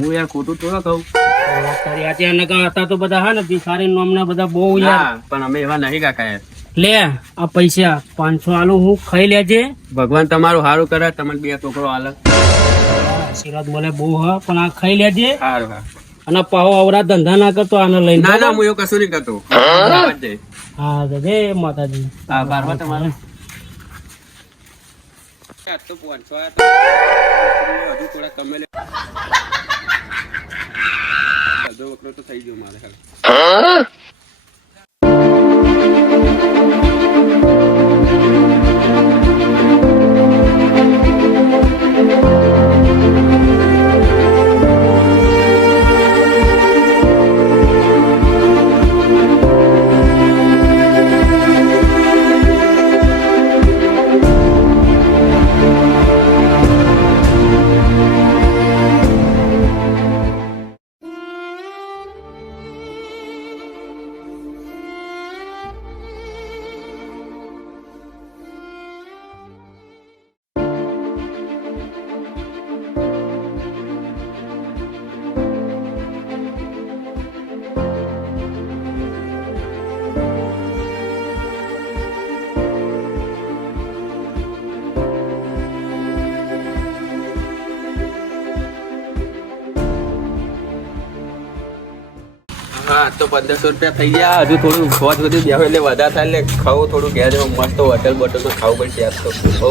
હું યાર ખોટું થોડા કહું. તારી આજે હતા તો બધા હા ને ભિખારી નામના બધા બહુ યાર. ના, પણ અમે એવા નહીં કાકા યાર. લે આ પૈસા 500 આલું હું ખાઈ લેજે. ભગવાન તમારું સારું કરે, તમારે બે છોકરો હાલ. આશીર્વાદ મળે બહુ હા, પણ આ ખાઈ લેજે. સારું હા. અને પાહો અવરા ધંધા ના કરતો આને લઈને. ના ના, હું એવું કશું નહીં કરતો. હા જય માતાજી. આભાર હો તમારો. તો 500 હજુ થોડા કમે લે. અડધો વકરો તો થઈ ગયો મારે ખાલી. હા તો 1500 રૂપિયા થઈ ગયા. હજુ થોડું ફોજ બધું બેહો એટલે વધારે થાય એટલે ખાવું થોડું ઘેર મસ્ત હોટલ બોટલમાં ખાવું પડશે. આજ તો બહુ